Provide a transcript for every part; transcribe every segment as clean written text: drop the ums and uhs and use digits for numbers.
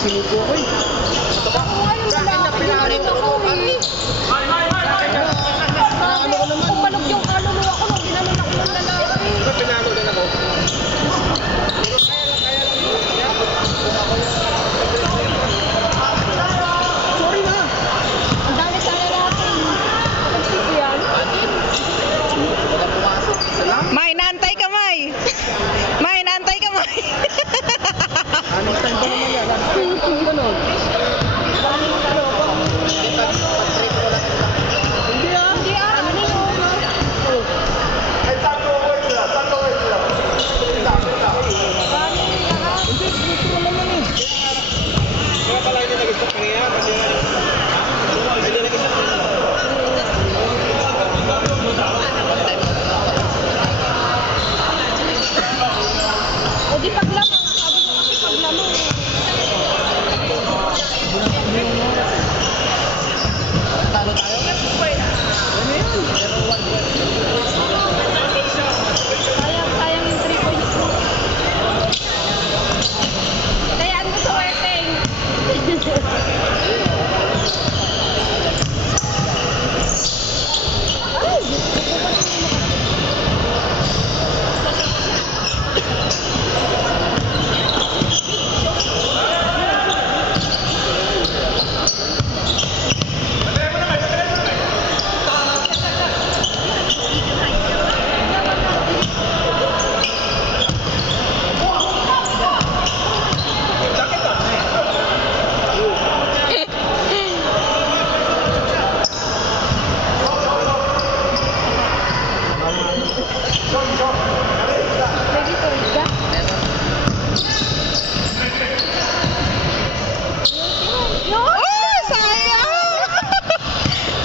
Sinuko ko eh. Ano ko naman? Panog yung kaluluwa ko nung ginano na ko ng lalaki. Pinalo din ako. Sorry na. Ang dami sana natin. Nagsipo yan. May, naantay ka, May. May, naantay ka, May. Anong time ba naman yan? Anong ganon? Hindi ah. Hindi ano yun. Hindi, gusto ko naman eh. Kaya pala hindi nag-stop kanina kasi hindi nag-stop kanina. O di paglamang. Sabi ko kasi paglamang. Talo tayo? Ano yan? Sayang yung 3 points mo. Kayaan mo sa werteng. Ay! Ready for it ka? Oh, sayang!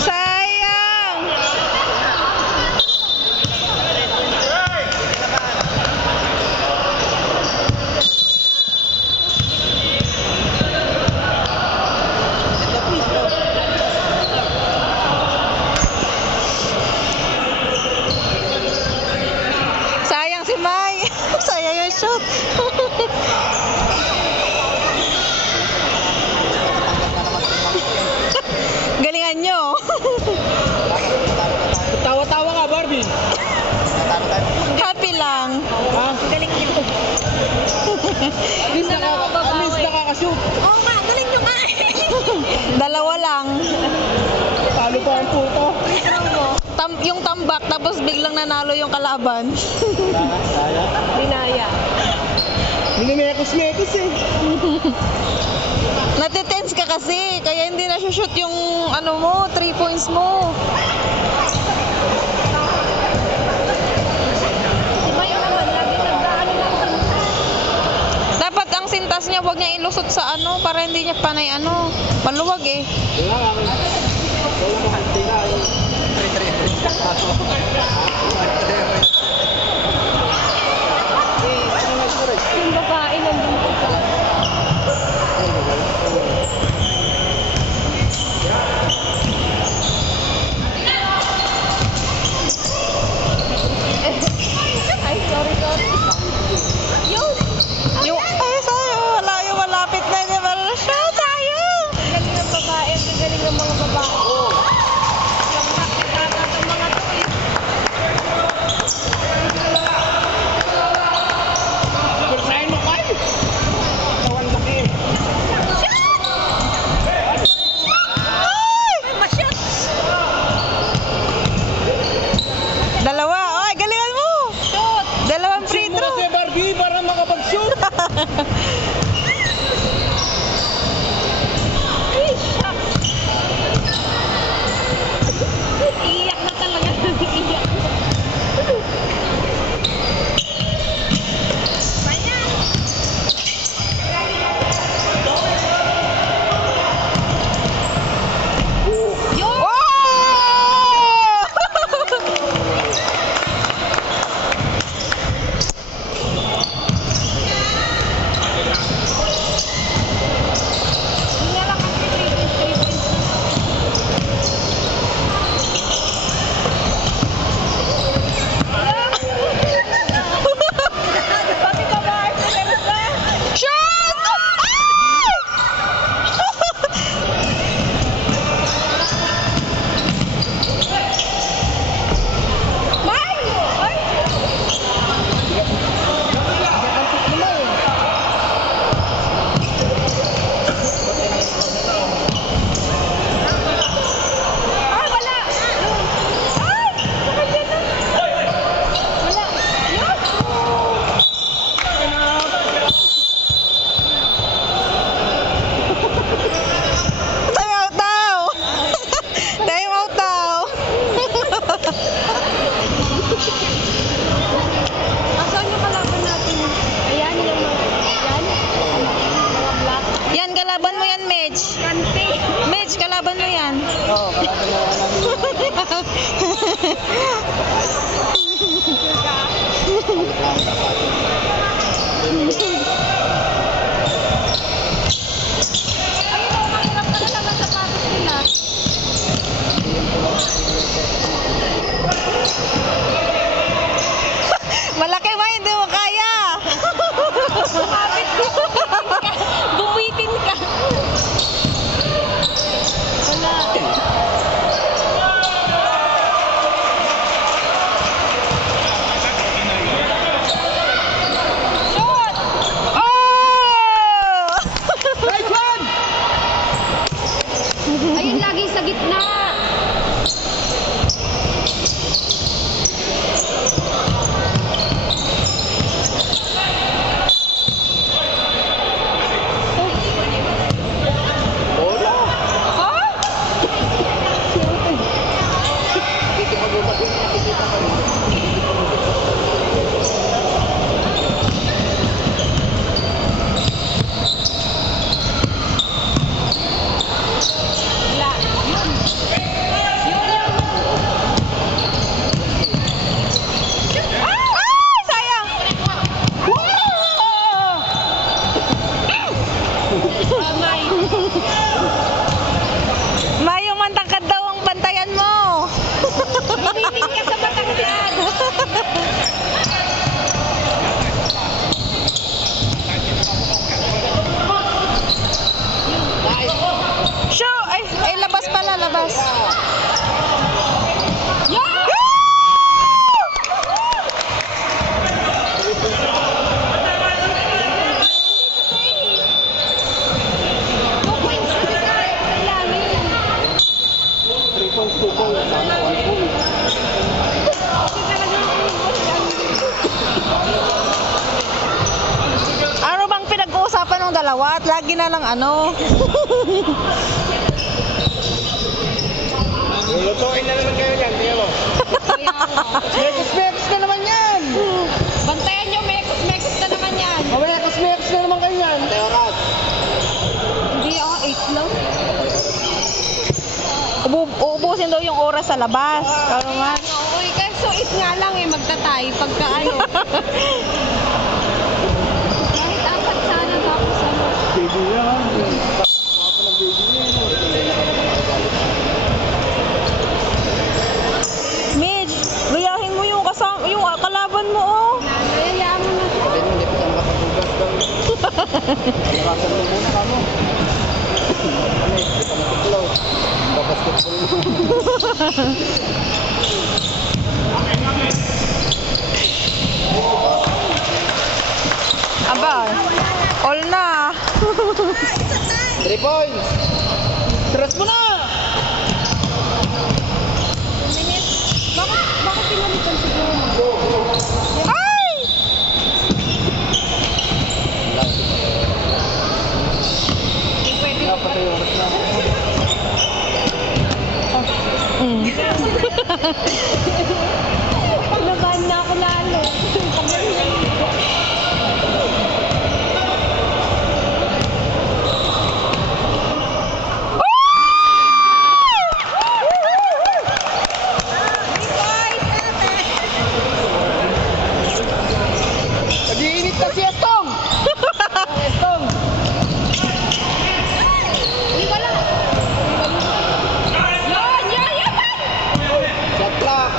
Sayang! Sayang si May. Sayang yung shoot. Galingan nyo. Tawa-tawa ka, Barbie. Happy lang. Ha? Galing nyo. Miss nakakashoot. Oo nga, galing nyo nga. Dalawa lang. Talo pa ang puto. Yung tambak, tapos biglang nanalo yung kalaban. Dinaya. Minimekos-mekos eh. Natitense ka kasi, kaya hindi na shoot yung ano mo, 3 points mo. Si Mayo naman, lagi nagdaan ng sinta. Dapat ang sintas niya, wag niya ilusot sa ano, para hindi niya panay ano, maluwag eh. Wala lang. Wala mo hante na. Yung babae nandito pa. Ay, sorry. Yung, ay, sayang, wala yung malapit na, hindi ba na siya, sayang. Galing ng babae, ang galing ng mga babae. Yung nakikita ng mga to eh. kalaban mo yan, Medj. Kante. Medj, kalaban mo yan. Oo, kalaban mo namin. Ayun o, mahirap na lang ang sapatos nila. Malaki ba? Hindi mo kaya. Kumapit ka. Buwitin ka. Wala. Shoot! Oh! Right one! Ayun, lagi sa gitna. Bola! Oh? Dito magubat yung nakikita ko rin. Wala. Yun. Yun. Ay, sayang. Amay. Mayong mantangkad daw ang bantayan mo. Buwitin ka sa matangkad. Show! Ay, labas pala, labas. Yan! Two points kasi sa ilalim. 3 points, 2 points. Sana 1 point. Kasi talagang Ano bang pinag-uusapan ng dalawa at lagi na lang ano? Lulutuin na naman kayo yan, tingnan mo. Mekos-mekos na naman yan! bantayan nyo, mekos na naman yan. Mekos-mekos na naman kayo yan. Tayo ka. Hindi ako, 8 lang. Uubusin daw yung oras sa labas. Ano man? Oo, kaso 8 nga lang eh, magtatay pagka ano. Kahit 4 sana tapos ano. Baby yan. Papa ng baby yan. Midge, luyahin mo yung kasama, yung kalaban mo oh. Nayayaan mo na. Sabi mo, hindi pa ka makapag-ugas daw. Nakasan mo muna ka mo. Ano, hindi pa natutulaw. Babasketball mo. Aba, all na. 3 points! Stress mo na! Bakit pinalitan siguro? Ay! Hindi pwede. Dapat yung oras na. Paglaban na ako lalo. Nag-iinit na si Estong! Estong! Hindi wala. Yan! Shot clock!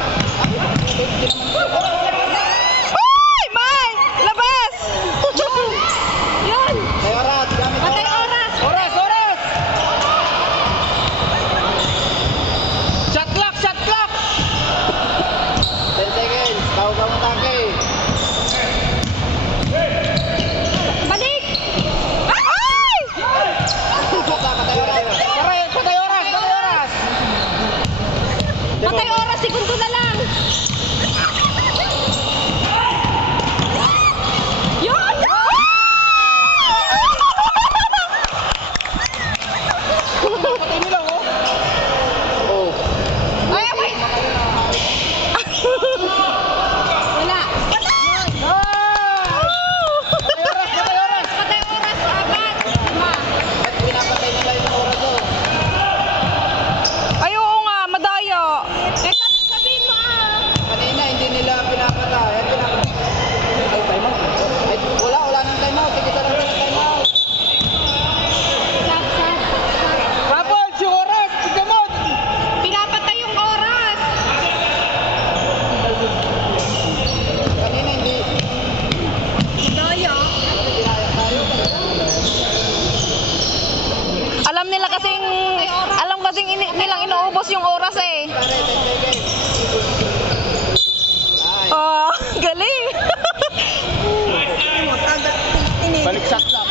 maubos yung oras eh. Pare, 10 seconds. Oh, galing. Balik shot lang.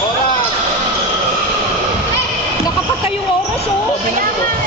Oras. Nakapatay yung oras, oh. Kaya nga.